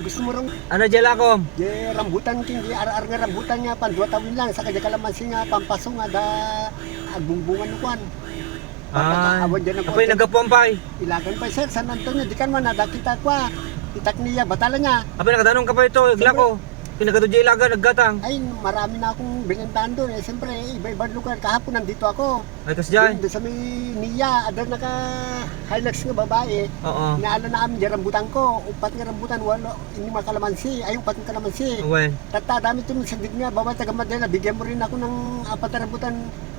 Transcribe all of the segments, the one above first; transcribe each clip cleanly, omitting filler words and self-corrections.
gusto mo rong Ano dyan akom? di rambutan king di ar nga rambutan nga pan 2 tawin lang sa kanya kalamansi nga pampaso nga da agbungbungan no kwan. Awan dyan ang Apoy nagapumpay. ilagan pa sir San Antonio di kan man nadakita kwa itak niya batala niya. Apoy nakatanong ka pa ito, igla ko. Pinagado dyan ilaga, naggatang. Ay marami na akong binentahan doon eh siyempre iba-ibang lugar kahapon nandito ako. Ay kas dyan. Doon sa may niya ada naka Hilux nga babae. Oo. Naala na amin dyan rambutan ko. Upat nga rambutan walo ini mga kalamansi. Ay upat nga kalamansi. Uwe. Tata dami ito sa nga bawat taga Madela. Bigyan mo rin ako ng 4 na rambutan.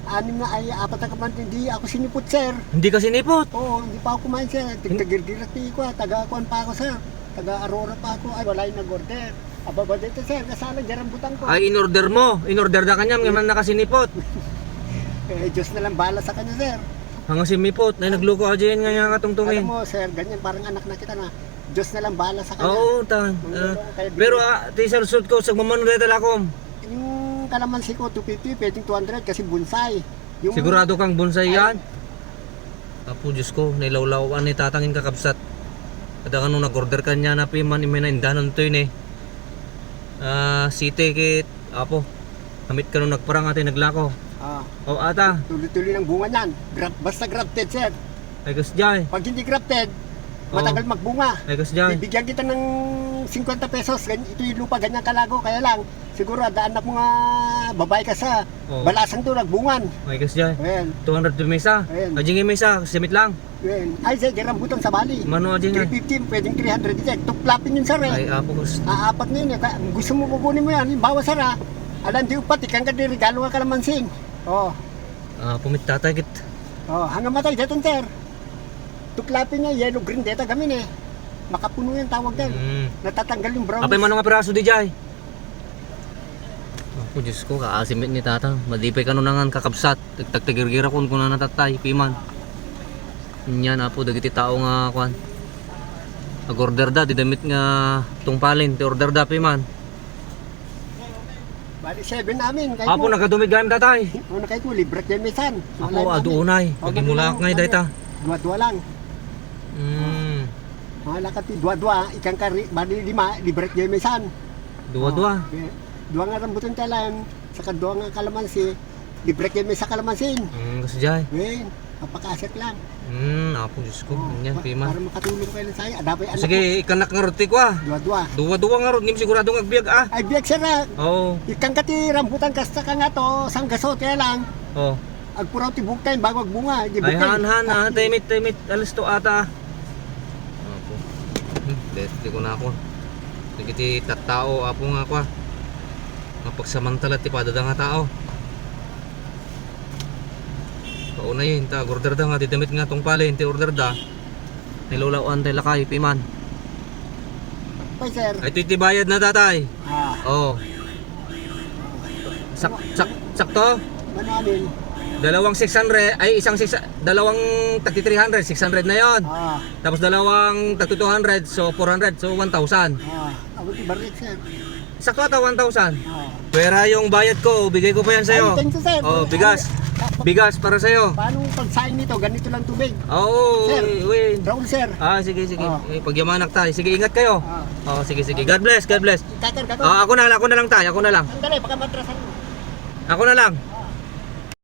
6 na ay 4 na rambutan. Hindi ako sinipot sir. Hindi ka sinipot. Oo, hindi pa ako kumain sir. Tigtagirgirat ko. Taga-kuan pa ako sir. Taga-Aurora pa ako. Ay wala yung nag-order. Ababa dito sir. Kasala dyan rambutan ko. Ay in-order mo. In-order na kanya, may man nakasinipot. Eh Diyos na lang bahala sa kanya sir. Hanga simipot, na nagluko ako dyan nga nga katungtungin. Alam mo sir, ganyan parang anak na kita na. Diyos na lang bahala sa kanya. Oo, pero tisal suit ko, sagmamano dito akom. Yung kalamansi ko 250, pwedeng 200 kasi bonsai. Yung Sigurado kang bonsai yan? Apo, Diyos ko, nailawlawan ni tatangin kakabsat. Kada ka nung nag-order ka niya na piman, iminaindahan to yun eh. Site kit, apo, kamit ka nung nagparang atin naglako. O ata. Tuloy-tuloy ng bunga niyan. Basta grafted sir. Ay kas dyan. Pag hindi grafted, matagal magbunga. Ay kas dyan. Bibigyan kita ng 50 pesos. Ito yung lupa, ganyan kalago. Kaya lang, siguro daan na mga babae ka sa balasang to, nagbungan. Ay kas dyan. Ayan. 200 yung mesa. Ayan. Ajing yung mesa, simit lang. Ayan. Ay sir, rambutan sa Bali. Mano ajing yan. 350, pwedeng 300 din. Tuklapin yun sir eh. Ay apo kas. Apat na yun eh. Gusto mo kukunin mo yan. Bawa sir ah. Alam di upat, ikang ka di regalo ka kalamansin. Oh. Pumit tatay kit. Oh, hanggang matay dito sir. Tuklapin niya yellow green data gamin eh. Makapuno yung tawag din. Natatanggal yung brown. Apay man nga piraso di jay. Ako Diyos ko, kaasimit ni tatang. Madipay ka nun nangan kakabsat. Tagtagirgira kun na natatay, piman. Yan apo, dagiti tao nga kwan. Nag-order da, didamit nga tungpalin. Ti-order da, piman. Bali 7 namin. Apo, nagadumig gayam tatay. Una kahit mo, libre kayo mesan. Ako, aduunay. Pagimulak ngay dayta. Dua-dua lang. Mahala ka ti dua-dua. Ikang ka, bali 5, libre kayo mesan. Dua-dua. Dua nga rambutan talan. Saka dua nga kalamansi. Libre kayo mesa kalamansin. Kasi jay. Wen, papakaset lang. Apo, Diyos ko. Yan, piman. Para makatulong kayo lang sa'yo. Adapay anak Sige, ikanak nga roti ko ah. Dua-dua. Dua-dua nga roti. Hindi sigurado nga agbyag ah. Ay, biyak sir ah. Oo. Ikang kati rambutan kasta ka nga to, sanggasot kaya lang. Oo. Agpuraw ti bukay bago agbunga. Ay, han, timit, alas to ata. Apo. Deti ko na ako. Nagiti tattao, apo nga ako ah. Mapagsamantala ti padada nga tao. Pauna yun, order da nga, didamit nga tong palin, order da. Nilulawan tayo lakay, piman. Pay sir. Ay, ito bayad na tatay. Oo. Sakto? Manamin. Dalawang 600, ay dalawang tagti 300, 600 na yon. Tapos dalawang tagti 200, so 400, so 1,000. Ako ti barik sir. Sakto ata 1,000. Pera yung bayad ko, bigay ko pa yan sa'yo. Ay, thank you sir. Bigas. Bigas para sa'yo. Paano pagsaing nito? Ganito lang tubig. Oo, wait. Raul sir. Sige. Pagyamanak tayo. Sige, ingat kayo. Sige. God bless. Kakar ka to. Ako na lang tayo, ako na lang. Sandali, baka matrasan mo. Ako na lang.